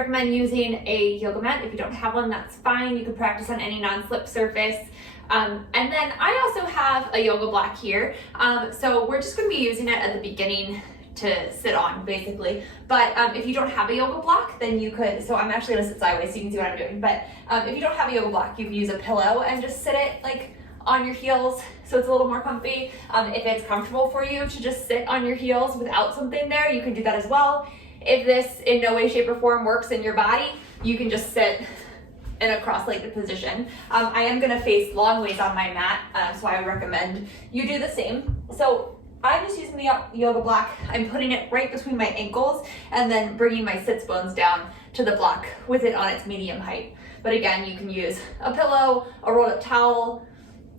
recommend using a yoga mat. If you don't have one, that's fine. You can practice on any non-slip surface. And then I also have a yoga block here. So we're just gonna be using it at the beginning to sit on, basically. But if you don't have a yoga block, then you could, so I'm actually gonna sit sideways so you can see what I'm doing. But if you don't have a yoga block, you can use a pillow and just sit it like on your heels so it's a little more comfy. If it's comfortable for you to just sit on your heels without something there, you can do that as well. If this in no way, shape, or form works in your body, you can just sit in a cross-legged position. I am gonna face long ways on my mat, so I recommend you do the same. So I'm just using the yoga block. I'm putting it right between my ankles and then bringing my sits bones down to the block with it on its medium height. But again, you can use a pillow, a rolled up towel,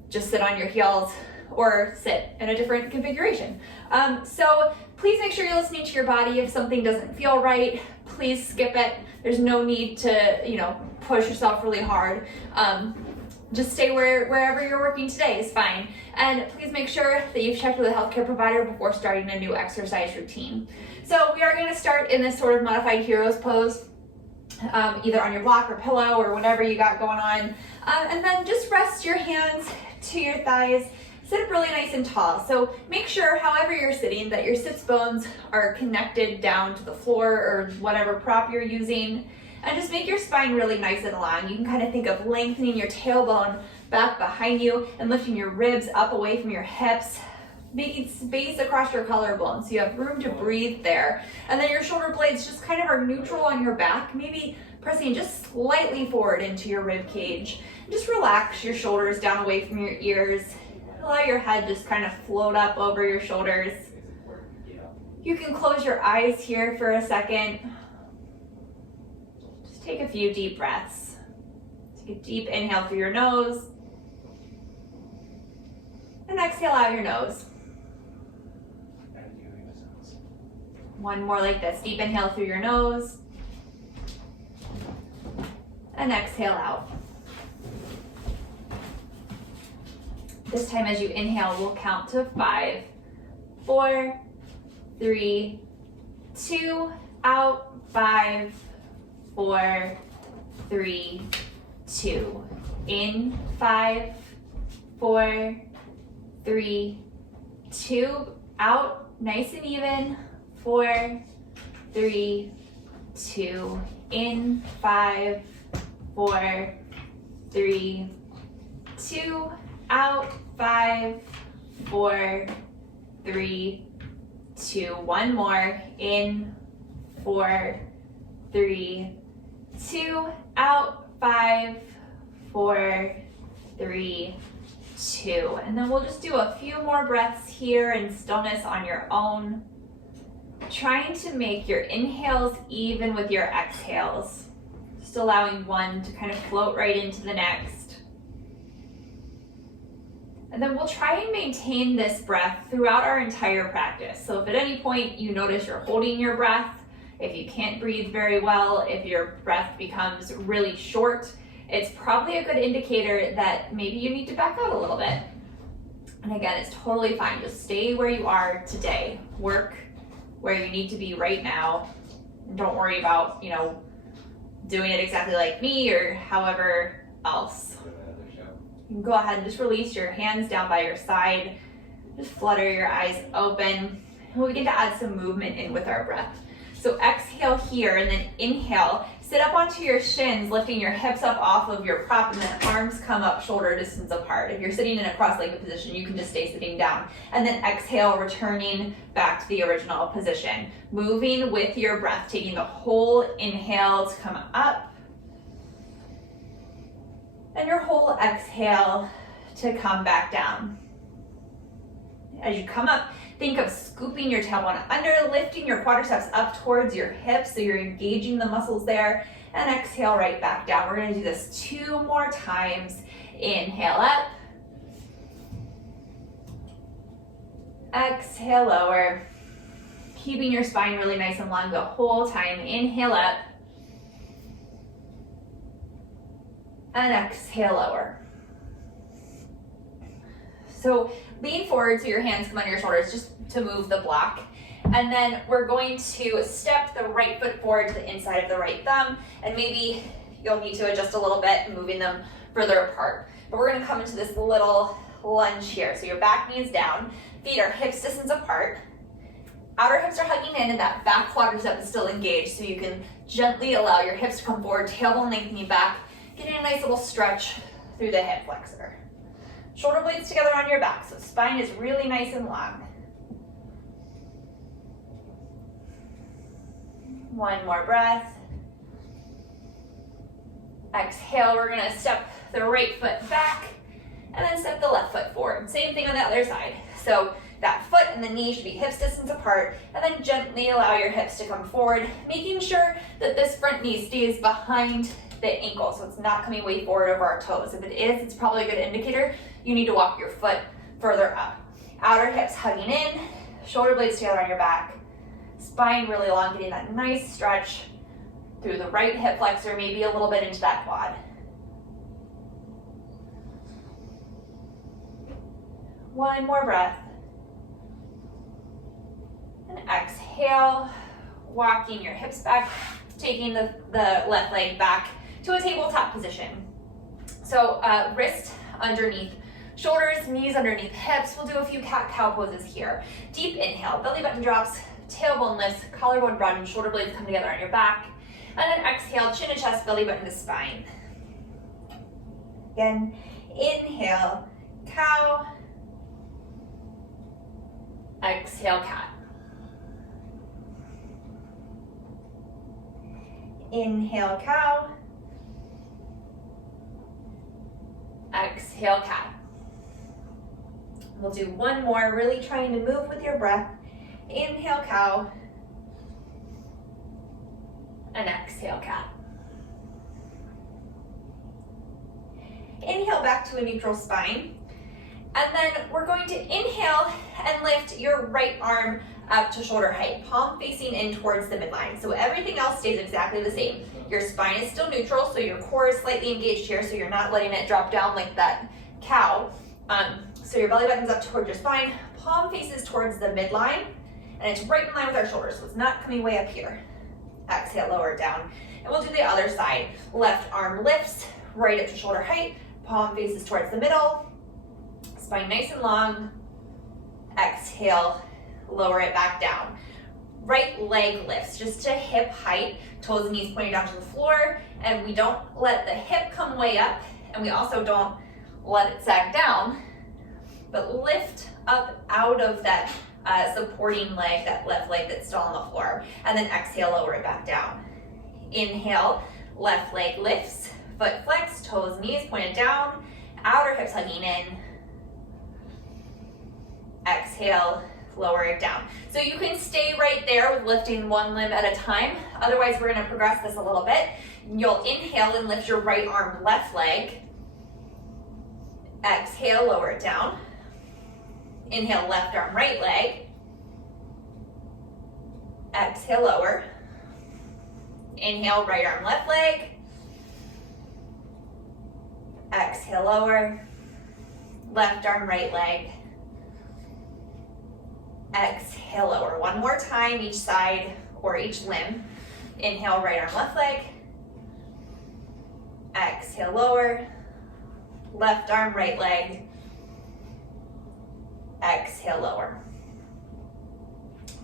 just sit on your heels, or sit in a different configuration. So please make sure you're listening to your body. If something doesn't feel right, please skip it. There's no need to, push yourself really hard. Just stay wherever you're working today is fine. And please make sure that you've checked with a healthcare provider before starting a new exercise routine. So we are gonna start in this sort of modified hero's pose, either on your block or pillow or whatever you got going on. And then just rest your hands to your thighs. Sit up really nice and tall. So make sure, however you're sitting, that your sits bones are connected down to the floor or whatever prop you're using. And just make your spine really nice and long. You can kind of think of lengthening your tailbone back behind you and lifting your ribs up away from your hips, making space across your collarbone so you have room to breathe there. And then your shoulder blades just kind of are neutral on your back, maybe pressing just slightly forward into your rib cage. Just relax your shoulders down away from your ears. Allow your head just kind of float up over your shoulders. You can close your eyes here for a second. Just take a few deep breaths. Take a deep inhale through your nose. And exhale out your nose. One more like this. Deep inhale through your nose. And exhale out. This time as you inhale, we'll count to 5, 4, 3, 2, out, 5, 4, 3, 2. In, 5, 4, 3, 2. Out, nice and even, 4, 3, 2. In, 5, 4, 3, 2. Out, 5, 4, 3, 2. One more. In, 4, 3, 2. Out, 5, 4, 3, 2. And then we'll just do a few more breaths here in stillness on your own. Trying to make your inhales even with your exhales. Just allowing one to kind of float right into the next. And then we'll try and maintain this breath throughout our entire practice. So if at any point you notice you're holding your breath, if you can't breathe very well, if your breath becomes really short, it's probably a good indicator that maybe you need to back out a little bit. And again, it's totally fine. Just stay where you are today. Work where you need to be right now. And don't worry about, doing it exactly like me or however else. You can go ahead and just release your hands down by your side. Just flutter your eyes open. And we begin to add some movement in with our breath. So exhale here and then inhale. Sit up onto your shins, lifting your hips up off of your prop, and then arms come up shoulder distance apart. If you're sitting in a cross-legged position, you can just stay sitting down. And then exhale, returning back to the original position. Moving with your breath, taking the whole inhale to come up. And your whole exhale to come back down. As you come up, think of scooping your tailbone under, lifting your quadriceps up towards your hips so you're engaging the muscles there, and exhale right back down. We're gonna do this 2 more times. Inhale up. Exhale lower. Keeping your spine really nice and long the whole time. Inhale up. And exhale lower. So lean forward so your hands come on your shoulders just to move the block. And then we're going to step the right foot forward to the inside of the right thumb, and maybe you'll need to adjust a little bit, moving them further apart. But we're gonna come into this little lunge here. So your back knee's down, feet are hips distance apart, outer hips are hugging in, and that back quadricep is still engaged, so you can gently allow your hips to come forward, tailbone lengthening back, getting a nice little stretch through the hip flexor. Shoulder blades together on your back, so spine is really nice and long. One more breath. Exhale, we're gonna step the right foot back and then step the left foot forward. Same thing on the other side. So that foot and the knee should be hips distance apart, and then gently allow your hips to come forward, making sure that this front knee stays behind the ankle, so it's not coming way forward over our toes. If it is, it's probably a good indicator you need to walk your foot further up. Outer hips hugging in, shoulder blades together on your back, spine really long, getting that nice stretch through the right hip flexor, maybe a little bit into that quad. One more breath. And exhale, walking your hips back, taking the left leg back to a tabletop position. So wrist underneath shoulders, knees underneath hips. We'll do a few cat-cow poses here. Deep inhale, belly button drops, tailbone lifts, collarbone broadens, shoulder blades come together on your back. And then exhale, chin to chest, belly button to spine. Again, inhale, cow. Exhale, cat. Inhale, cow. Exhale, cat. We'll do one more, really trying to move with your breath. Inhale, cow. And exhale, cat. Inhale back to a neutral spine. And then we're going to inhale and lift your right arm up to shoulder height, palm facing in towards the midline. So everything else stays exactly the same. Your spine is still neutral, so your core is slightly engaged here, so you're not letting it drop down like that cow. So your belly button's up towards your spine, palm faces towards the midline, and it's right in line with our shoulders, so it's not coming way up here. Exhale, lower it down. And we'll do the other side. Left arm lifts, right up to shoulder height, palm faces towards the middle, spine nice and long. Exhale, lower it back down. Right leg lifts just to hip height, toes and knees pointing down to the floor, and we don't let the hip come way up, and we also don't let it sag down, but lift up out of that supporting leg, that left leg that's still on the floor, and then exhale, lower it back down. Inhale, left leg lifts, foot flex, toes, knees pointed down, outer hips hugging in. Exhale, lower it down. So you can stay right there with lifting one limb at a time. Otherwise, we're gonna progress this a little bit. You'll inhale and lift your right arm, left leg. Exhale, lower it down. Inhale, left arm, right leg. Exhale, lower. Inhale, right arm, left leg. Exhale, lower. Left arm, right leg. Exhale, lower. One more time, each side or each limb. Inhale, right arm, left leg. Exhale, lower. Left arm, right leg. Exhale, lower.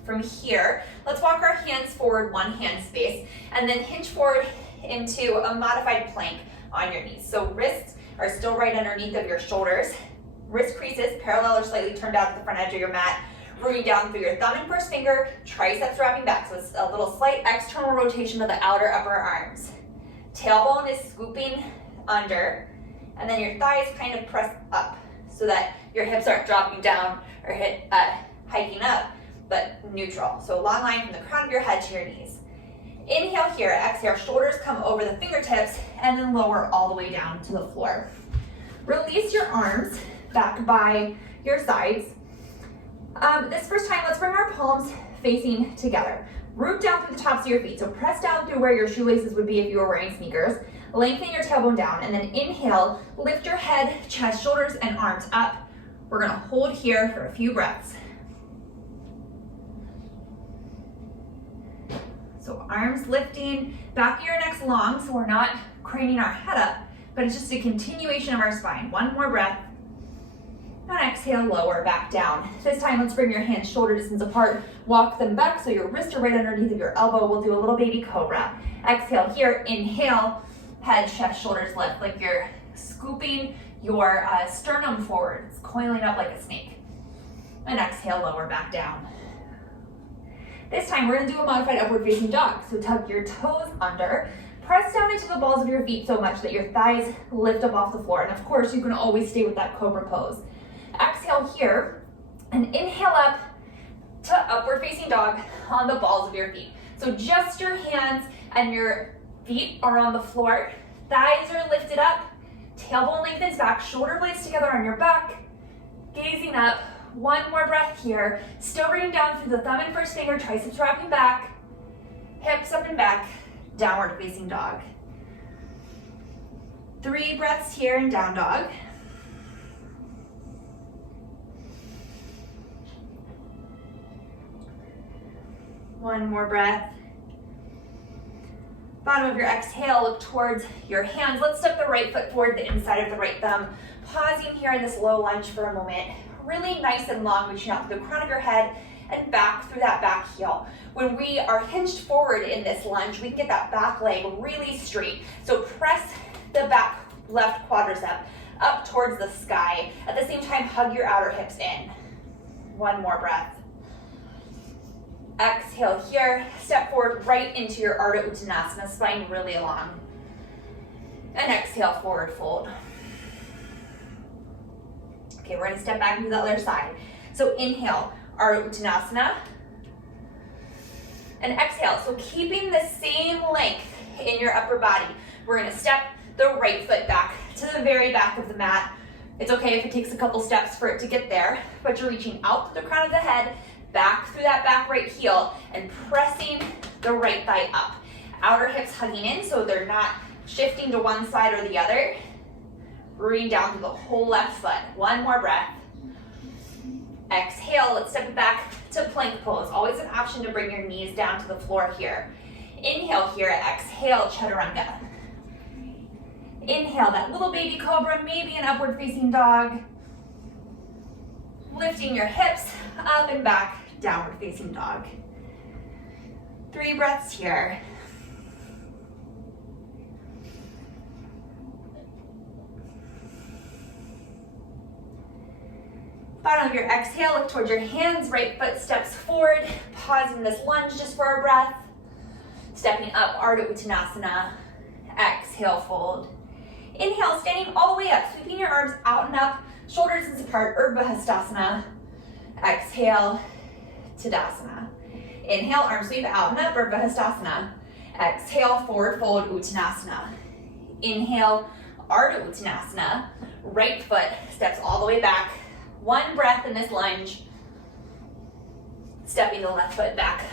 From here, let's walk our hands forward one hand space and then hinge forward into a modified plank on your knees. So wrists are still right underneath of your shoulders. Wrist creases parallel or slightly turned out to the front edge of your mat. Rooting down through your thumb and first finger, triceps wrapping back. So it's a little slight external rotation of the outer upper arms. Tailbone is scooping under, and then your thighs kind of press up so that your hips aren't dropping down or hiking up, but neutral. So a long line from the crown of your head to your knees. Inhale here, exhale, shoulders come over the fingertips and then lower all the way down to the floor. Release your arms back by your sides. This first time, let's bring our palms facing together. Root down through the tops of your feet. So press down through where your shoelaces would be if you were wearing sneakers. Lengthen your tailbone down and then inhale, lift your head, chest, shoulders, and arms up. We're gonna hold here for a few breaths. arms lifting, back of your neck's long, so we're not craning our head up, but it's just a continuation of our spine. One more breath. And exhale, lower back down. This time, let's bring your hands shoulder distance apart. Walk them back so your wrists are right underneath of your elbow. We'll do a little baby cobra. Exhale here, inhale, head, chest, shoulders lift, like you're scooping your sternum forward. It's coiling up like a snake. And exhale, lower back down. This time, we're gonna do a modified upward facing dog. So tuck your toes under, press down into the balls of your feet so much that your thighs lift up off the floor. And of course, you can always stay with that cobra pose. Exhale here, and inhale up to upward facing dog on the balls of your feet. So just your hands and your feet are on the floor, thighs are lifted up, tailbone lengthens back, shoulder blades together on your back, gazing up. One more breath here, still bringing down through the thumb and first finger, triceps wrapping back, hips up and back, downward facing dog. 3 breaths here in down dog. One more breath. Bottom of your exhale, look towards your hands. Let's step the right foot forward, the inside of the right thumb. Pausing here in this low lunge for a moment. Really nice and long, reaching out through the crown of your head and back through that back heel. When we are hinged forward in this lunge, we can get that back leg really straight. So press the back left quadricep up towards the sky. At the same time, hug your outer hips in. One more breath. Exhale here, step forward right into your Ardha Uttanasana, spine really long. And exhale, forward fold. Okay, we're gonna step back and do the other side. So inhale, Ardha Uttanasana. And exhale, so keeping the same length in your upper body. We're gonna step the right foot back to the very back of the mat. It's okay if it takes a couple steps for it to get there, but you're reaching out to the crown of the head, back through that back right heel, and pressing the right thigh up. Outer hips hugging in so they're not shifting to one side or the other. Rooting down through the whole left foot. One more breath. Exhale, let's step it back to plank pose. Always an option to bring your knees down to the floor here. Inhale here, exhale, chaturanga. Inhale, that little baby cobra, maybe an upward facing dog. Lifting your hips up and back, downward facing dog. 3 breaths here. Bottom of your exhale, look towards your hands, right foot steps forward, pausing this lunge just for a breath. Stepping up, Ardha Uttanasana. Exhale, fold. Inhale, standing all the way up, sweeping your arms out and up, shoulders distance apart, Urdhva Hastasana. Exhale, Tadasana. Inhale, arm sweep out and up, Urdhva Hastasana. Exhale, forward fold, Uttanasana. Inhale, Ardha Uttanasana. Right foot steps all the way back. 1 breath in this lunge. Stepping the left foot back.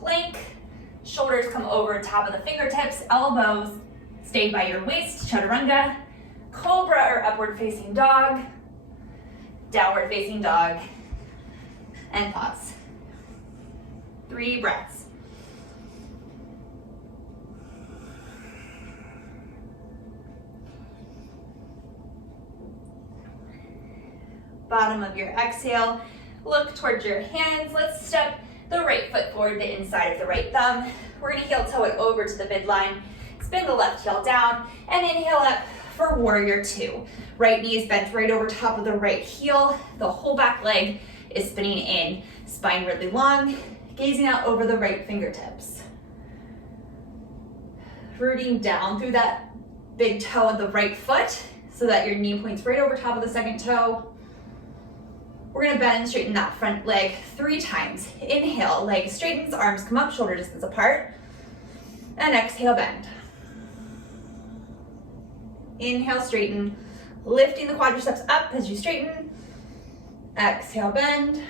Plank. Shoulders come over top of the fingertips, elbows stay by your waist, chaturanga. Cobra or upward facing dog. Downward facing dog. And pause. 3 breaths. Bottom of your exhale, look towards your hands. Let's step the right foot forward, the inside of the right thumb. We're gonna heel toe it over to the midline. Spin the left heel down and inhale up for warrior 2. Right knee is bent right over top of the right heel. The whole back leg is spinning in. Spine really long, gazing out over the right fingertips. Rooting down through that big toe of the right foot so that your knee points right over top of the second toe. We're gonna bend and straighten that front leg 3 times. Inhale, leg straightens, arms come up, shoulder distance apart. And exhale, bend. Inhale, straighten, lifting the quadriceps up as you straighten. Exhale, bend.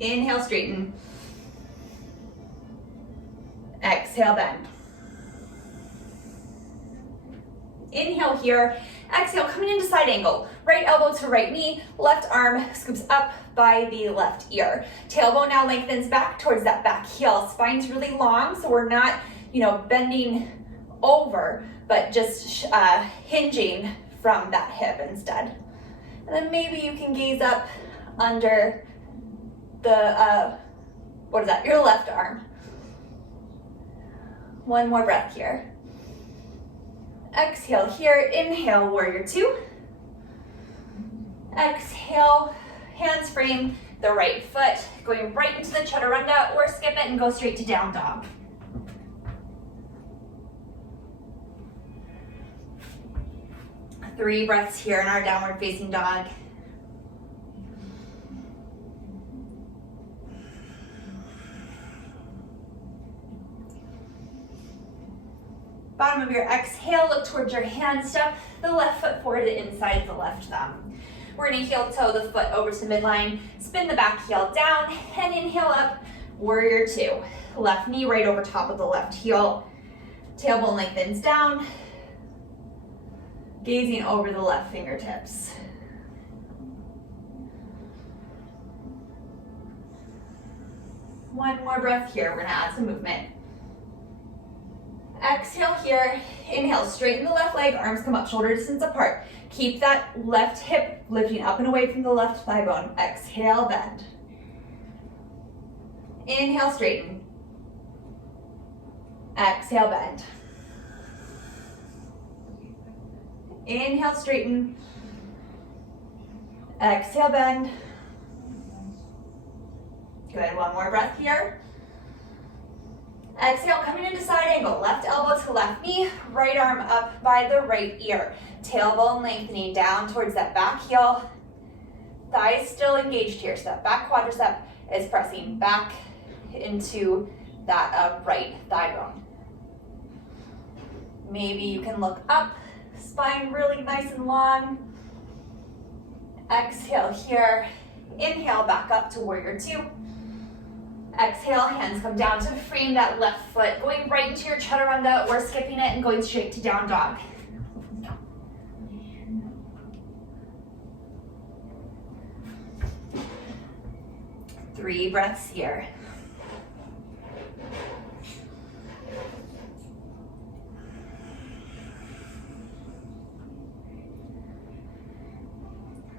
Inhale, straighten. Exhale, bend. Inhale here. Exhale, coming into side angle. Right elbow to right knee, left arm scoops up by the left ear. Tailbone now lengthens back towards that back heel. Spine's really long, so we're not, bending over, but just hinging from that hip instead. And then maybe you can gaze up under the, your left arm. One more breath here. Exhale here, inhale, warrior two. Exhale, hands frame the right foot, going right into the chaturanga, or skip it and go straight to down dog. Three breaths here in our downward facing dog. Bottom of your exhale, look towards your hands, step the left foot forward to inside of the left thumb. We're gonna heel toe the foot over to midline, spin the back heel down, and inhale up, warrior two. Left knee right over top of the left heel, tailbone lengthens down, gazing over the left fingertips. One more breath here, we're gonna add some movement. Exhale here, inhale, straighten the left leg, arms come up shoulder distance apart. Keep that left hip lifting up and away from the left thigh bone. Exhale, bend. Inhale, straighten. Exhale, bend. Inhale, straighten. Exhale, bend. Good, one more breath here. Exhale, coming into side angle, left elbow to left knee, right arm up by the right ear. Tailbone lengthening down towards that back heel. Thighs still engaged here, so that back quadricep is pressing back into that right thigh bone. Maybe you can look up, spine really nice and long. Exhale here, inhale back up to warrior two. Exhale, hands come down to frame that left foot, going right into your chaturanga or skipping it and going straight to down dog. Three breaths here.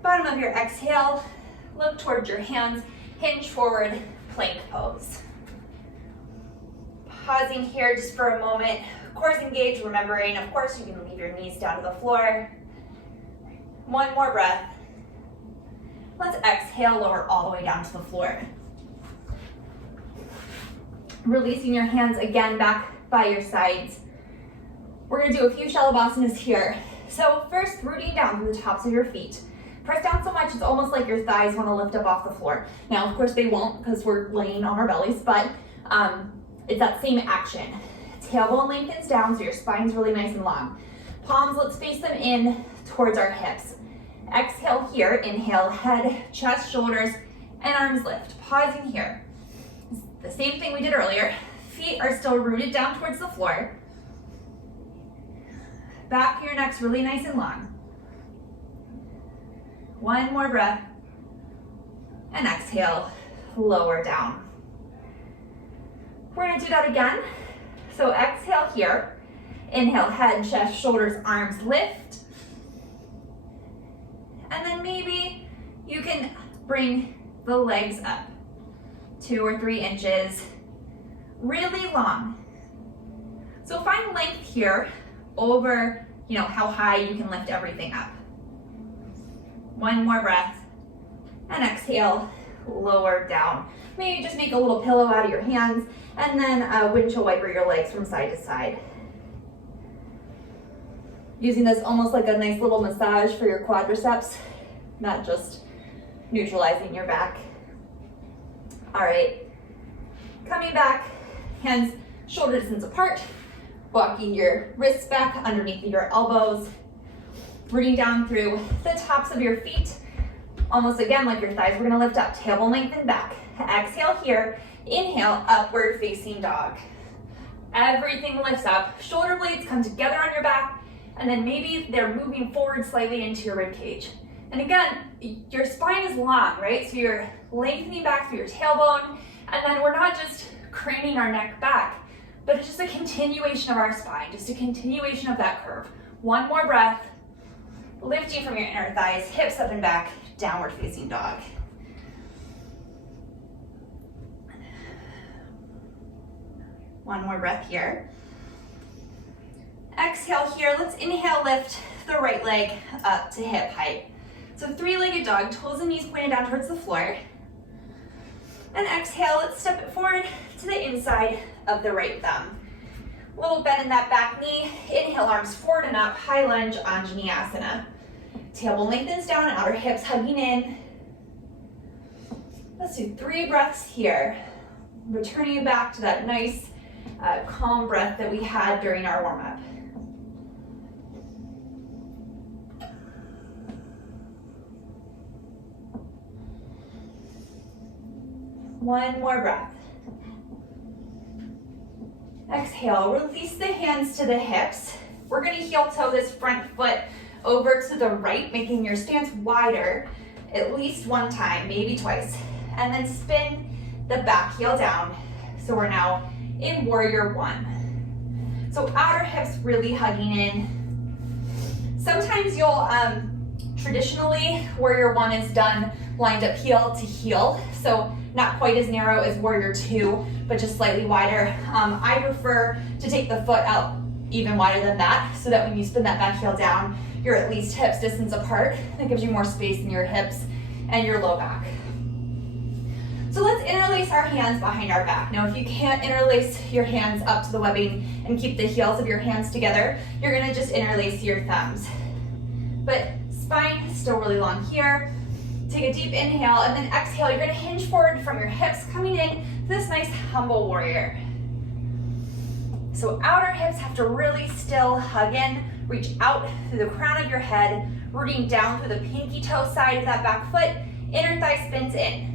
Bottom of your exhale, look towards your hands, hinge forward, plank pose. Pausing here just for a moment. Core engaged, remembering, of course, you can leave your knees down to the floor. One more breath. Let's exhale, lower all the way down to the floor. Releasing your hands again back by your sides. We're gonna do a few Shalabhasanas here. So first, rooting down through the tops of your feet. Press down so much, it's almost like your thighs want to lift up off the floor. Now, of course, they won't because we're laying on our bellies, but it's that same action. Tailbone lengthens down so your spine's really nice and long. Palms, let's face them in towards our hips. Exhale here, inhale, head, chest, shoulders, and arms lift. Pausing here. The same thing we did earlier. Feet are still rooted down towards the floor. Back of your neck's really nice and long. One more breath, and exhale, lower down. We're gonna do that again. So exhale here, inhale, head, chest, shoulders, arms lift. And then maybe you can bring the legs up 2 or 3 inches, really long. So find length here over, how high you can lift everything up. One more breath, and exhale, lower down. Maybe just make a little pillow out of your hands, and then windshield wiper your legs from side to side. Using this almost like a nice little massage for your quadriceps, not just neutralizing your back. All right, coming back, hands shoulder distance apart, walking your wrists back underneath your elbows, rooting down through the tops of your feet, almost again like your thighs. We're gonna lift up, tailbone lengthen back. Exhale here, inhale, upward facing dog. Everything lifts up, shoulder blades come together on your back, and then maybe they're moving forward slightly into your rib cage. And again, your spine is long, right? So you're lengthening back through your tailbone, and then we're not just craning our neck back, but it's just a continuation of our spine, just a continuation of that curve. One more breath, lifting from your inner thighs, hips up and back, downward facing dog. One more breath here. Exhale here, let's inhale, lift the right leg up to hip height. So three-legged dog, toes and knees pointed down towards the floor. And exhale, let's step it forward to the inside of the right thumb. A little bend in that back knee. Inhale, arms forward and up, high lunge, Anjaneyasana. Tailbone lengthens down, outer hips hugging in. Let's do 3 breaths here. Returning back to that nice, calm breath that we had during our warm-up. One more breath. Exhale, release the hands to the hips. We're gonna heel toe this front foot over to the right, making your stance wider at least one time, maybe twice. And then spin the back heel down. So we're now in warrior one. So outer hips really hugging in. Sometimes you'll, traditionally, warrior one is done lined up heel to heel. So not quite as narrow as warrior two, but just slightly wider. I prefer to take the foot out even wider than that, so that when you spin that back heel down, you're at least hips distance apart. That gives you more space in your hips and your low back. So let's interlace our hands behind our back. Now, if you can't interlace your hands up to the webbing and keep the heels of your hands together, you're gonna just interlace your thumbs. But spine is still really long here. Take a deep inhale, and then exhale. You're gonna hinge forward from your hips, coming in to this nice humble warrior. So outer hips have to really still hug in. Reach out through the crown of your head, rooting down through the pinky toe side of that back foot. Inner thigh spins in.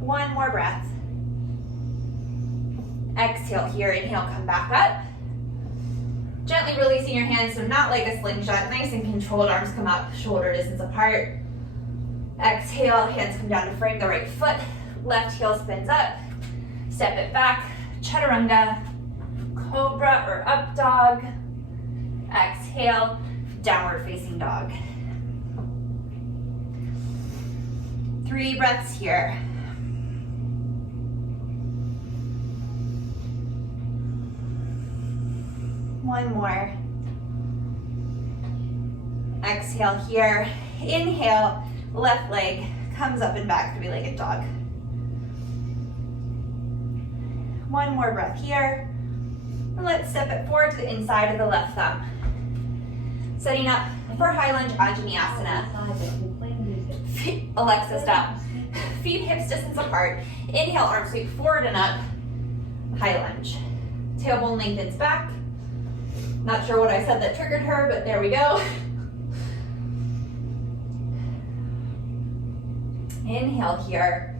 One more breath. Exhale here, inhale, come back up. Gently releasing your hands, so not like a slingshot, nice and controlled, arms come up, shoulder distance apart. Exhale, hands come down to frame the right foot, left heel spins up, step it back, chaturanga, cobra or up dog. Exhale, downward facing dog. 3 breaths here. One more. Exhale here. Inhale, left leg comes up and back, three-legged dog. One more breath here. And let's step it forward to the inside of the left thumb. Setting up for high lunge Anjaneyasana. Alexa, stop. Feet hips distance apart. Inhale, arms sweep forward and up. High lunge. Tailbone lengthens back. Not sure what I said that triggered her, but there we go. Inhale here.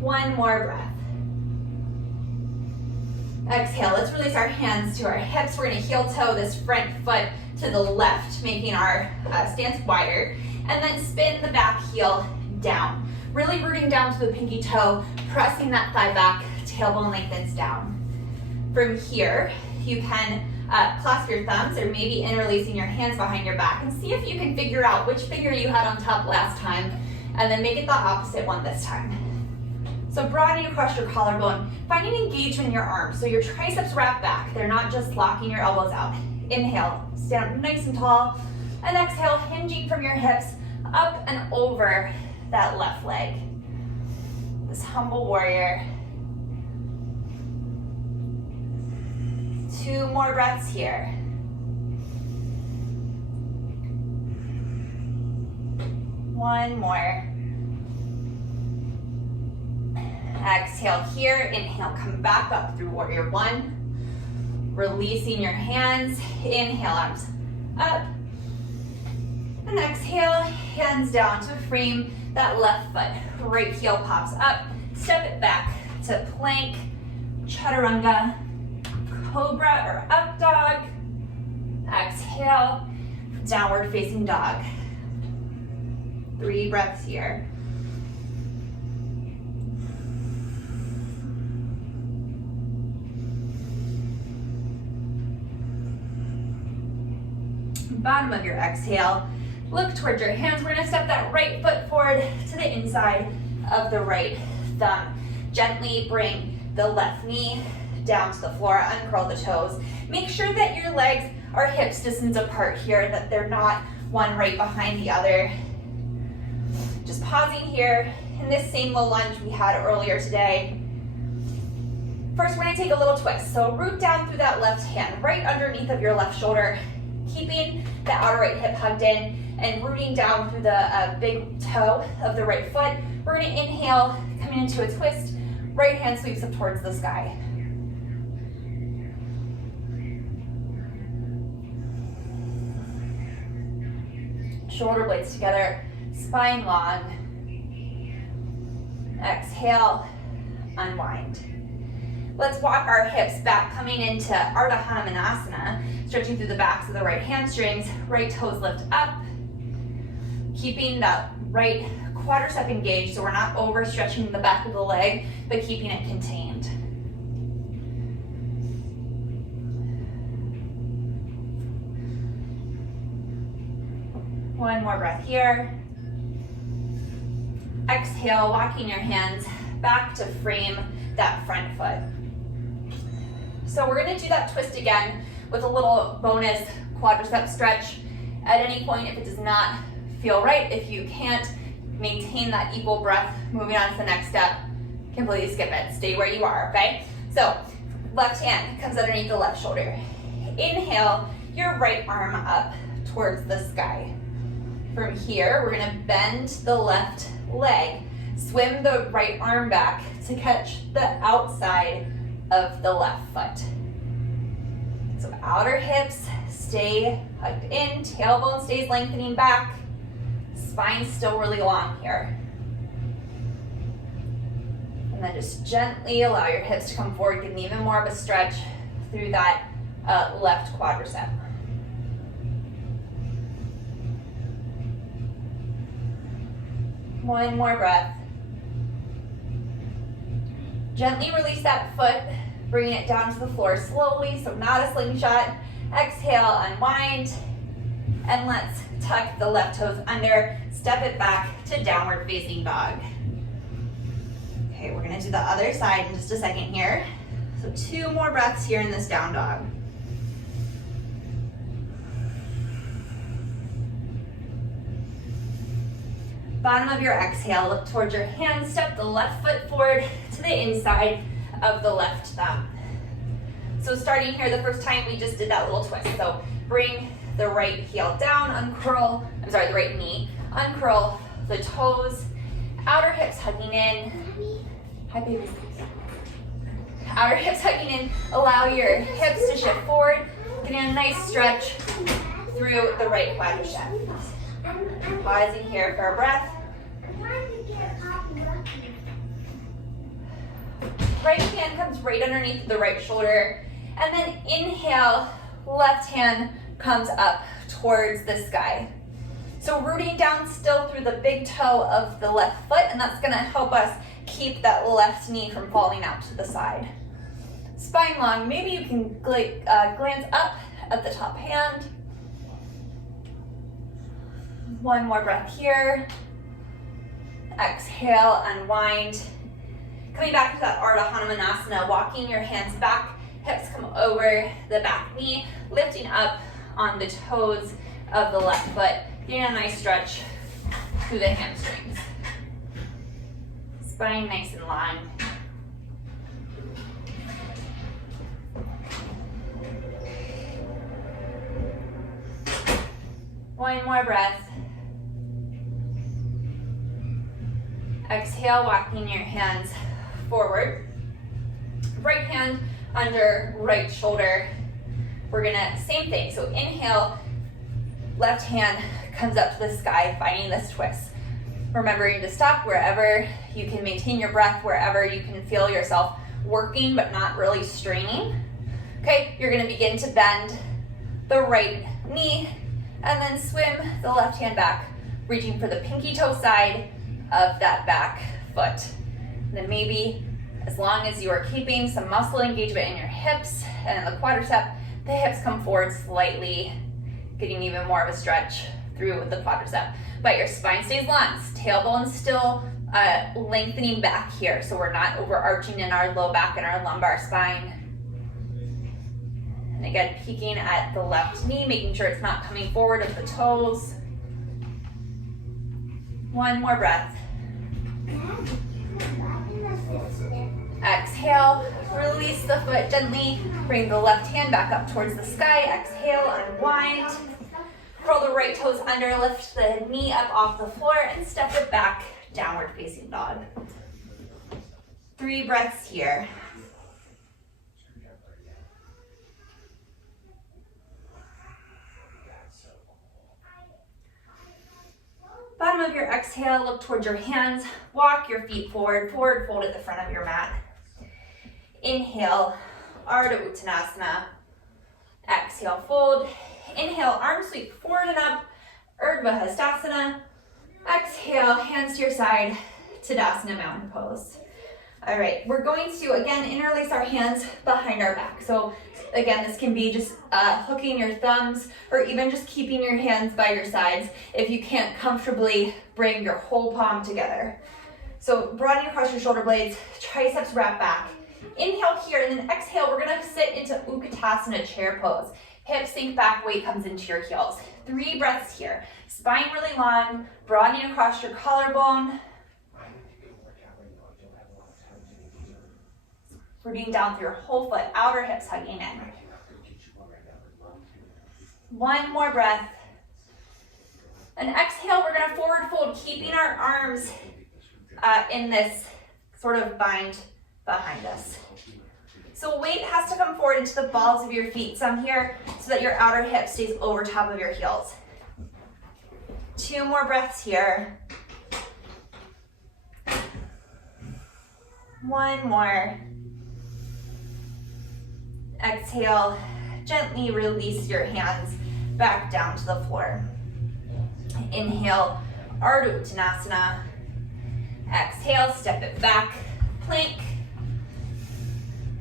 One more breath. Exhale, let's release our hands to our hips. We're gonna heel toe this front foot to the left, making our stance wider. And then spin the back heel down. Really rooting down to the pinky toe, pressing that thigh back, tailbone lengthens down. From here, you can clasp your thumbs or maybe interlacing your hands behind your back and see if you can figure out which finger you had on top last time, and then make it the opposite one this time. So broadening across your collarbone, finding engagement in your arms. So your triceps wrap back. They're not just locking your elbows out. Inhale, stand up nice and tall, and exhale, hinging from your hips up and over that left leg. This humble warrior. 2 more breaths here. One more. Exhale here, inhale, come back up through warrior one. Releasing your hands, inhale, arms up. And exhale, hands down to frame that left foot. Right heel pops up, step it back to plank, chaturanga, cobra or up dog. Exhale, downward facing dog. 3 breaths here. Bottom of your exhale, look towards your hands. We're gonna step that right foot forward to the inside of the right thumb. Gently bring the left knee down to the floor, uncurl the toes. Make sure that your legs are hips distance apart here, that they're not one right behind the other. Just pausing here in this same low lunge we had earlier today. First, we're gonna take a little twist. So root down through that left hand, right underneath of your left shoulder, keeping the outer right hip hugged in and rooting down through the big toe of the right foot. We're gonna inhale, coming into a twist, right hand sweeps up towards the sky. Shoulder blades together, spine long. Exhale, unwind. Let's walk our hips back, coming into Ardha Hanumanasana, stretching through the backs of the right hamstrings, right toes lift up, keeping that right quadricep engaged so we're not overstretching the back of the leg, but keeping it contained. One more breath here. Exhale, walking your hands back to frame that front foot. So we're gonna do that twist again with a little bonus quadricep stretch. At any point, if it does not feel right, if you can't maintain that equal breath, moving on to the next step, completely skip it. Stay where you are, okay? So left hand comes underneath the left shoulder. Inhale, your right arm up towards the sky. From here, we're gonna bend the left leg, swim the right arm back to catch the outside of the left foot. So outer hips stay hugged in, tailbone stays lengthening back, spine still really long here. And then just gently allow your hips to come forward, getting even more of a stretch through that left quadricep. One more breath. Gently release that foot, bringing it down to the floor slowly, so not a slingshot. Exhale, unwind, and let's tuck the left toes under, step it back to downward facing dog. Okay, we're gonna do the other side in just a second here. So 2 more breaths here in this down dog. Bottom of your exhale, look towards your hands, step the left foot forward to the inside of the left thumb. So starting here, the first time we just did that little twist. So bring the right heel down, the right knee, uncurl the toes, outer hips hugging in. Hi, baby. Outer hips hugging in, allow your hips to shift forward, getting a nice stretch through the right quadricep. Pausing here for a breath. Right hand comes right underneath the right shoulder, and then inhale, left hand comes up towards the sky. So rooting down still through the big toe of the left foot, and that's gonna help us keep that left knee from falling out to the side. Spine long, maybe you can glance up at the top hand. One more breath here. Exhale, unwind. Coming back to that Ardha Hanumanasana, walking your hands back, hips come over the back knee, lifting up on the toes of the left foot, getting a nice stretch through the hamstrings. Spine nice and long. One more breath. Exhale, walking your hands forward. Right hand under right shoulder. We're gonna, same thing. So inhale, left hand comes up to the sky, finding this twist. Remembering to stop wherever you can maintain your breath, wherever you can feel yourself working but not really straining. Okay, you're gonna begin to bend the right knee and then swim the left hand back, reaching for the pinky toe side of that back foot. And then maybe, as long as you are keeping some muscle engagement in your hips and in the quadricep, the hips come forward slightly, getting even more of a stretch through with the quadricep. But your spine stays long, tailbone still lengthening back here, so we're not overarching in our low back and our lumbar spine. And again, peeking at the left knee, making sure it's not coming forward of the toes. One more breath. Exhale, release the foot gently. Bring the left hand back up towards the sky. Exhale, unwind. Curl the right toes under, lift the knee up off the floor, and step it back, downward facing dog. 3 breaths here. Bottom of your exhale, look towards your hands. Walk your feet forward, forward fold at the front of your mat. Inhale, Ardha Uttanasana. Exhale, fold. Inhale, arms sweep forward and up, Urdhva Hastasana. Exhale, hands to your side, Tadasana Mountain Pose. All right, we're going to, again, interlace our hands behind our back. So again, this can be just hooking your thumbs or even just keeping your hands by your sides if you can't comfortably bring your whole palm together. So broadening across your shoulder blades, triceps wrap back. Inhale here, and then exhale, we're gonna sit into Utkatasana chair pose. Hips sink back, weight comes into your heels. 3 breaths here. Spine really long, broadening across your collarbone. Rooting down through your whole foot, outer hips hugging in. 1 more breath. And exhale, we're gonna forward fold, keeping our arms in this sort of bind behind us. So weight has to come forward into the balls of your feet, some here, so that your outer hip stays over top of your heels. 2 more breaths here. 1 more. Exhale, gently release your hands back down to the floor. Inhale, Ardha Uttanasana. Exhale, step it back, plank.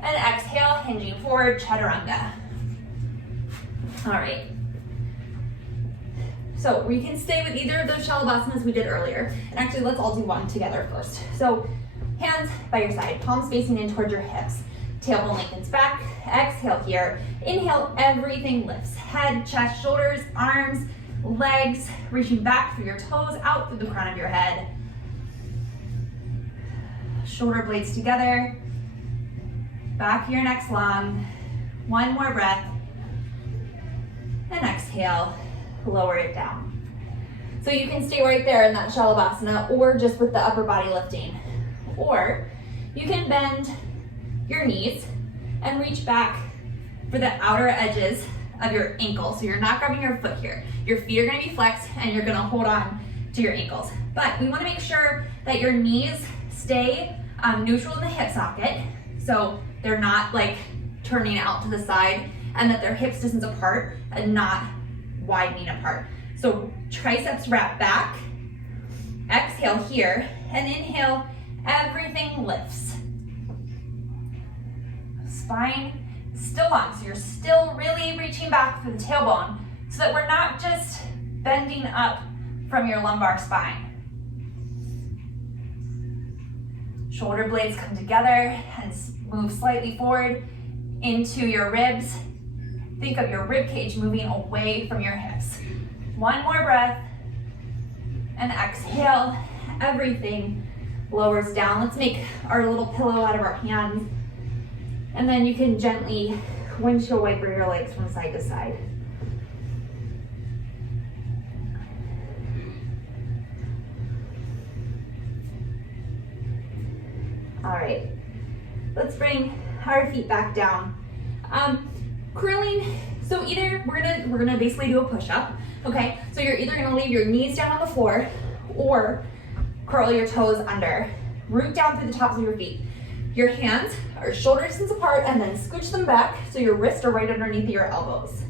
And exhale, hinging forward, Chaturanga. All right. So we can stay with either of those Shalabasanas we did earlier. And actually, let's all do one together first. So hands by your side, palms facing in towards your hips. Tailbone lengthens back. Exhale here. Inhale, everything lifts. Head, chest, shoulders, arms, legs, reaching back through your toes, out through the crown of your head. Shoulder blades together. Back of your neck's long. 1 more breath. And exhale, lower it down. So you can stay right there in that Shalabhasana or just with the upper body lifting. Or you can bend your knees and reach back for the outer edges of your ankles. So you're not grabbing your foot here. Your feet are gonna be flexed and you're gonna hold on to your ankles. But we wanna make sure that your knees stay neutral in the hip socket. So they're not like turning out to the side and that they're hips distance apart and not widening apart. So triceps wrap back, exhale here, and inhale, everything lifts. Spine still long, so you're still really reaching back through the tailbone so that we're not just bending up from your lumbar spine. Shoulder blades come together and move slightly forward into your ribs. Think of your rib cage moving away from your hips. 1 more breath, and exhale, everything lowers down. Let's make our little pillow out of our hands. And then you can gently windshield wiper your legs from side to side. All right, let's bring our feet back down. Curling, so either we're gonna basically do a push-up, okay? So you're either gonna leave your knees down on the floor or curl your toes under. Root down through the tops of your feet. Your hands are shoulder distance apart and then scooch them back so your wrists are right underneath your elbows.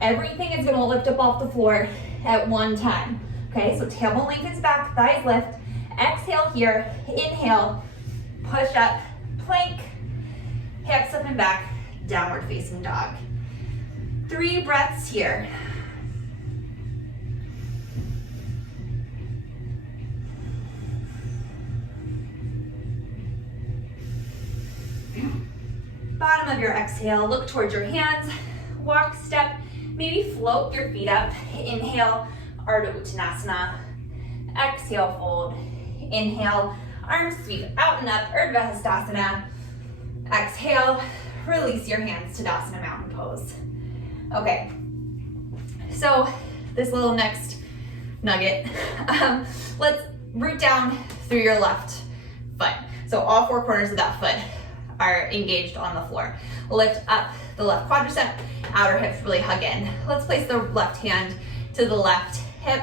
Everything is gonna lift up off the floor at one time. Okay, so tailbone lengthens back, thighs lift. Exhale here, inhale, push up, plank, hips up and back, downward facing dog. 3 breaths here. Bottom of your exhale, look towards your hands, walk, step, maybe float your feet up. Inhale, Ardha Uttanasana. Exhale, fold. Inhale, arms sweep out and up, Urdhva Hastasana. Exhale, release your hands to Tadasana Mountain Pose. Okay, so this little next nugget, let's root down through your left foot. So all 4 corners of that foot are engaged on the floor. Lift up the left quadricep, outer hips really hug in. Let's place the left hand to the left hip,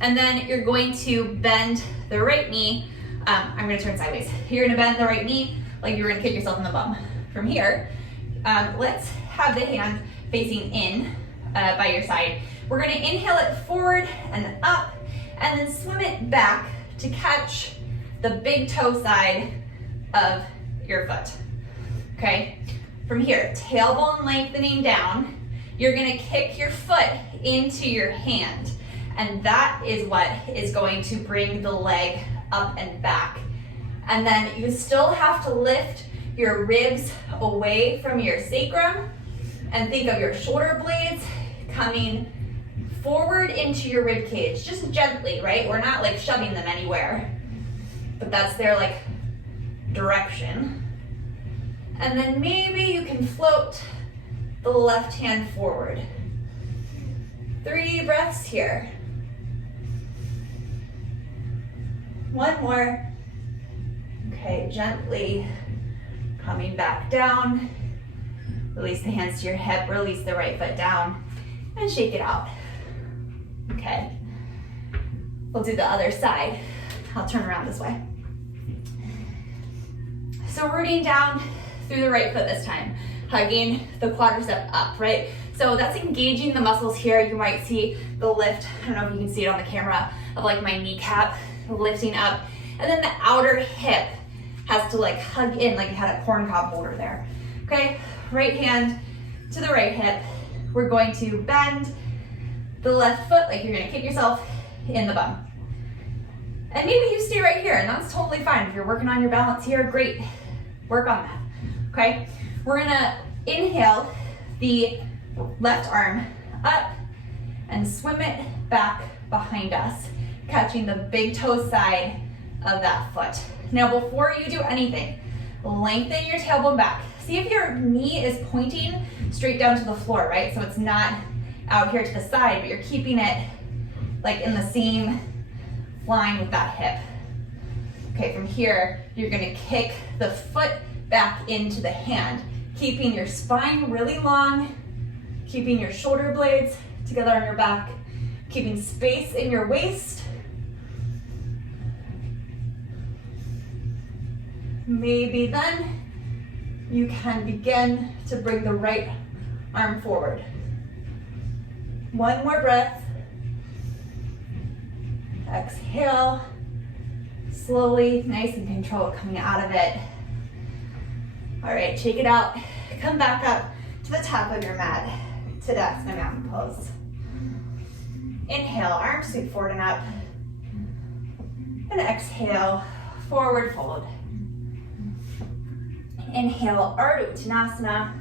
and then you're going to bend the right knee. I'm gonna turn sideways. You're gonna bend the right knee like you're gonna kick yourself in the bum. From here, let's have the hand facing in by your side. We're gonna inhale it forward and up, and then swim it back to catch the big toe side of your foot. Okay, from here, tailbone lengthening down, you're gonna kick your foot into your hand, and that is what is going to bring the leg up and back. And then you still have to lift your ribs away from your sacrum, and think of your shoulder blades coming forward into your rib cage, just gently, right? We're not like shoving them anywhere, but that's their like direction. And then maybe you can float the left hand forward. 3 breaths here. 1 more. Okay, gently coming back down. Release the hands to your hip, release the right foot down, and shake it out. Okay, we'll do the other side. I'll turn around this way. So rooting down through the right foot this time, hugging the quadricep up, right? So that's engaging the muscles here. You might see the lift, I don't know if you can see it on the camera, of like my kneecap lifting up. And then the outer hip has to like hug in like you had a corn cob holder there. Okay, right hand to the right hip. We're going to bend the left foot like you're gonna kick yourself in the bum. And maybe you stay right here, and that's totally fine. If you're working on your balance here, great, work on that, okay? We're gonna inhale the left arm up and swim it back behind us, catching the big toe side of that foot. Now, before you do anything, lengthen your tailbone back. See if your knee is pointing straight down to the floor, right? So it's not out here to the side, but you're keeping it like in the same line with that hip. Okay, from here, you're gonna kick the foot back into the hand, keeping your spine really long, keeping your shoulder blades together on your back, keeping space in your waist. Maybe then you can begin to bring the right arm forward. 1 more breath. Exhale, slowly, nice and controlled, coming out of it. All right, shake it out. Come back up to the top of your mat. Tadasana Mountain Pose. Inhale, arms sweep forward and up. And exhale, forward fold. Inhale, Ardha Uttanasana.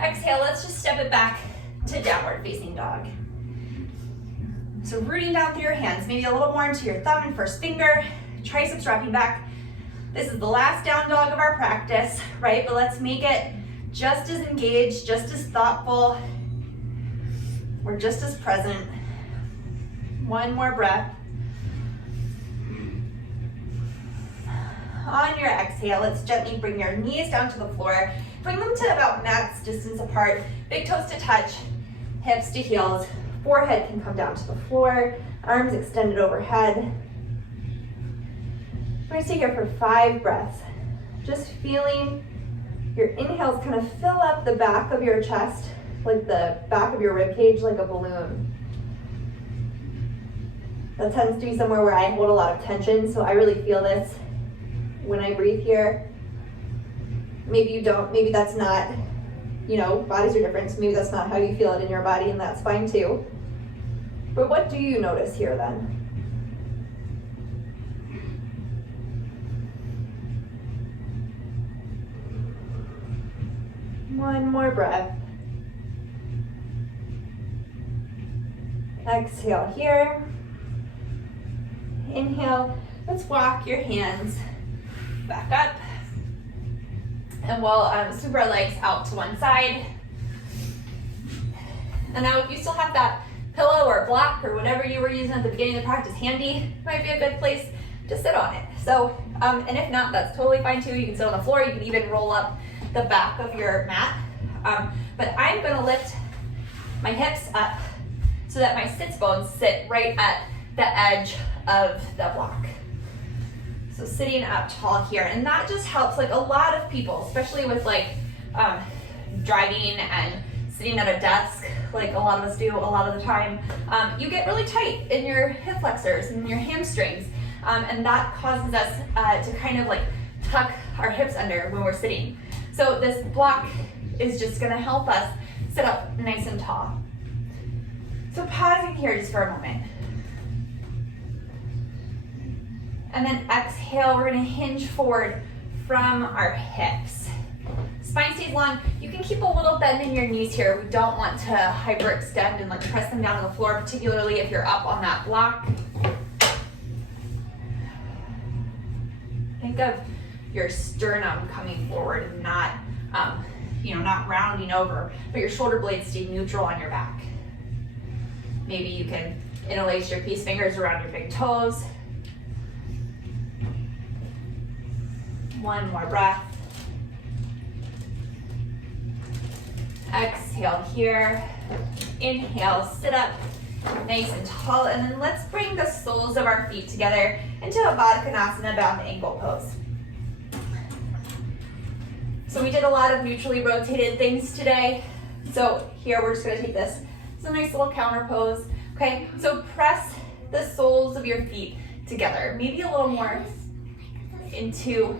Exhale, let's just step it back to downward facing dog. So rooting down through your hands, maybe a little more into your thumb and first finger, triceps wrapping back. This is the last down dog of our practice, right? But let's make it just as engaged, just as thoughtful. We're just as present. 1 more breath. On your exhale, let's gently bring your knees down to the floor. Bring them to about max distance apart. Big toes to touch, hips to heels. Forehead can come down to the floor. Arms extended overhead. we're gonna stay here for 5 breaths. Just feeling your inhales kind of fill up the back of your chest, like the back of your rib cage, like a balloon. That tends to be somewhere where I hold a lot of tension, so I really feel this when I breathe here. Maybe you don't, maybe that's not, you know, bodies are different, so maybe that's not how you feel it in your body, and that's fine too. But what do you notice here then? One more breath. Exhale here. Inhale. Let's walk your hands back up. And we'll sweep our legs out to one side. And now if you still have that pillow or block or whatever you were using at the beginning of the practice handy, might be a good place to sit on it. So, and if not, that's totally fine too. You can sit on the floor. You can even roll up the back of your mat. But I'm gonna lift my hips up so that my sits bones sit right at the edge of the block. So sitting up tall here, and that just helps like a lot of people, especially with like driving and sitting at a desk, like a lot of us do a lot of the time. You get really tight in your hip flexors and your hamstrings, and that causes us to kind of like tuck our hips under when we're sitting. So this block is just gonna help us sit up nice and tall. So pausing here just for a moment. And then exhale, we're gonna hinge forward from our hips. Spine stays long. You can keep a little bend in your knees here. We don't want to hyperextend and like press them down on the floor, particularly if you're up on that block. Think of your sternum coming forward and not, not rounding over, but your shoulder blades stay neutral on your back. Maybe you can interlace your peace fingers around your big toes. One more breath. Exhale here. Inhale, sit up nice and tall, and then let's bring the soles of our feet together into a Baddha Konasana bound ankle pose. So we did a lot of neutrally rotated things today. So here we're just gonna take this. It's a nice little counter pose. Okay, so press the soles of your feet together. Maybe a little more into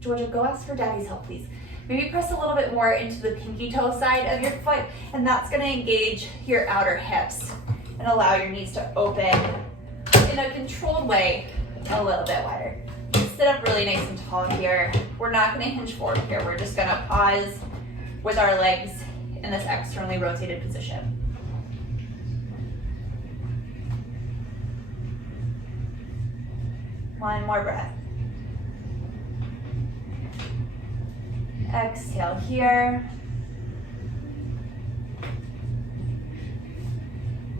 Georgia, go ask for daddy's help, please. Maybe press a little bit more into the pinky toe side of your foot, and that's gonna engage your outer hips and allow your knees to open in a controlled way a little bit wider. Sit up really nice and tall here. We're not gonna hinge forward here. We're just gonna pause with our legs in this externally rotated position. One more breath. Exhale here.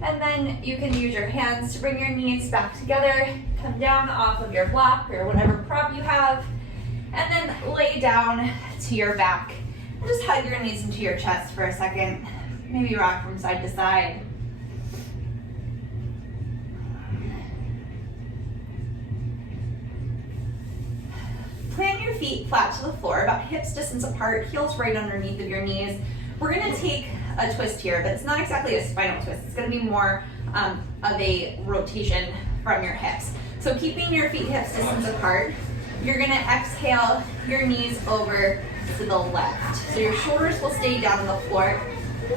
And then you can use your hands to bring your knees back together, come down off of your block or whatever prop you have, and then lay down to your back. And just hug your knees into your chest for a second. Maybe rock from side to side. Plant your feet flat to the floor, about hips distance apart, heels right underneath of your knees. We're gonna take a twist here, but it's not exactly a spinal twist. It's gonna be more of a rotation from your hips. So keeping your feet hips distance apart, you're gonna exhale your knees over to the left. So your shoulders will stay down on the floor,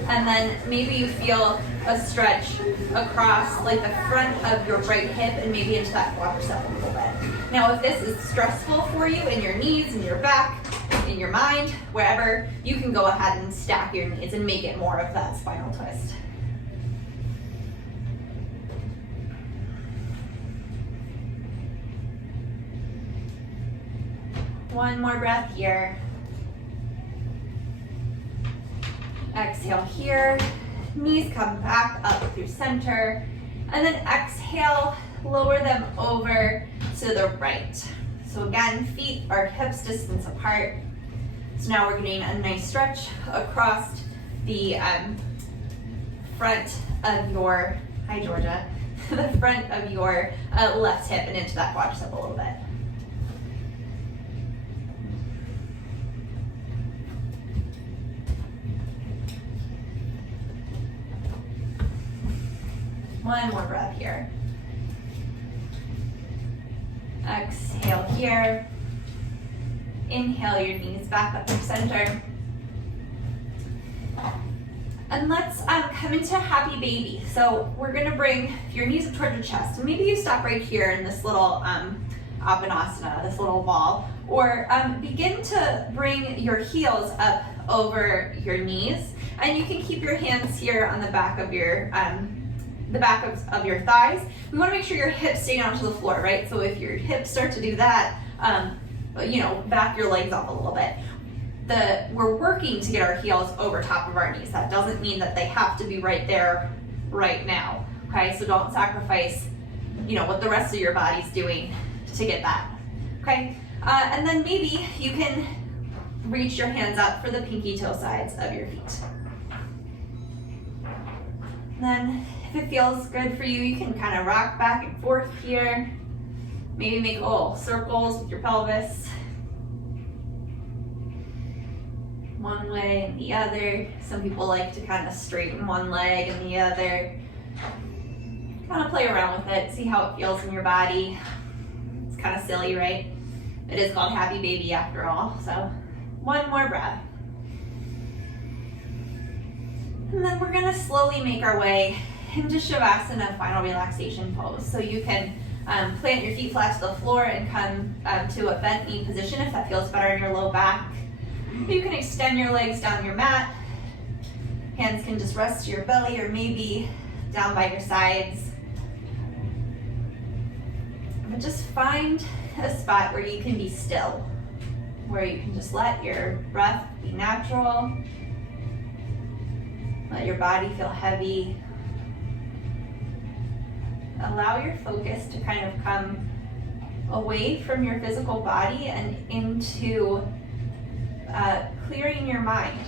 and then maybe you feel a stretch across like the front of your right hip and maybe into that quadricep a little bit. Now, if this is stressful for you in your knees, in your back, in your mind, wherever, you can go ahead and stack your knees and make it more of that spinal twist. One more breath here. Exhale here. Knees come back up through center. And then exhale, lower them over to the right. So again, feet are hips distance apart. So now we're getting a nice stretch across the front of your, hi Georgia, the front of your left hip and into that quadricep a little bit. One more breath here. Exhale here. Inhale your knees back up to center. And let's come into happy baby. So we're gonna bring your knees up toward your chest. And maybe you stop right here in this little Apanasana, this little ball. Or begin to bring your heels up over your knees. And you can keep your hands here on the back of your your thighs. We want to make sure your hips stay down to the floor, right? So if your hips start to do that, back your legs up a little bit. We're working to get our heels over top of our knees. That doesn't mean that they have to be right there right now, okay? So don't sacrifice, what the rest of your body's doing to get that, okay? And then maybe you can reach your hands up for the pinky toe sides of your feet. And then if it feels good for you, you can kind of rock back and forth here. Maybe make little circles with your pelvis. One way and the other. Some people like to kind of straighten one leg and the other. Kind of play around with it, see how it feels in your body. It's kind of silly, right? It is called happy baby after all. So one more breath. And then we're gonna slowly make our way into Shavasana, final relaxation pose. So you can plant your feet flat to the floor and come to a bent knee position if that feels better in your low back. You can extend your legs down your mat. Hands can just rest to your belly or maybe down by your sides. But just find a spot where you can be still, where you can just let your breath be natural. Let your body feel heavy. Allow your focus to kind of come away from your physical body and into clearing your mind.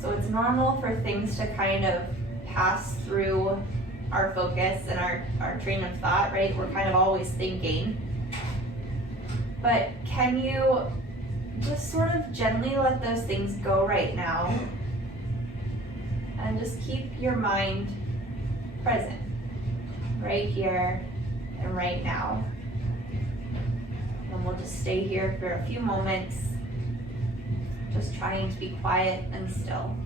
So it's normal for things to kind of pass through our focus and our train of thought, right? We're kind of always thinking. But can you just sort of gently let those things go right now and just keep your mind present right here and right now. And we'll just stay here for a few moments, just trying to be quiet and still.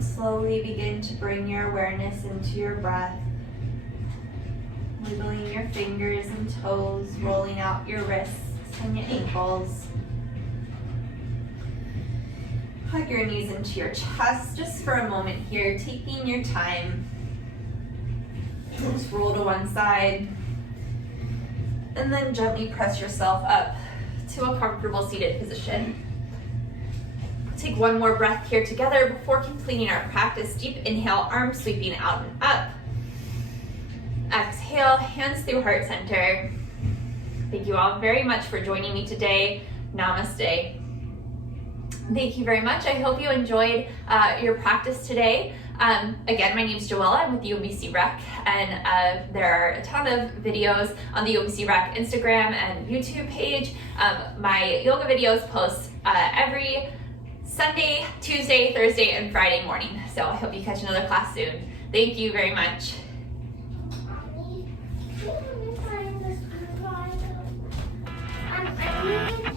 Slowly begin to bring your awareness into your breath, wiggling your fingers and toes, rolling out your wrists and your ankles. Hug your knees into your chest just for a moment here, taking your time. Just roll to one side and then gently press yourself up to a comfortable seated position. Take one more breath here together before completing our practice. Deep inhale, arms sweeping out and up. Exhale, hands through heart center. Thank you all very much for joining me today. Namaste. Thank you very much. I hope you enjoyed your practice today. Again, my name is Joella. I'm with the UMBC Rec, and there are a ton of videos on the UMBC Rec Instagram and YouTube page. My yoga videos post every Sunday, Tuesday, Thursday, and Friday morning. So I hope you catch another class soon. Thank you very much. I need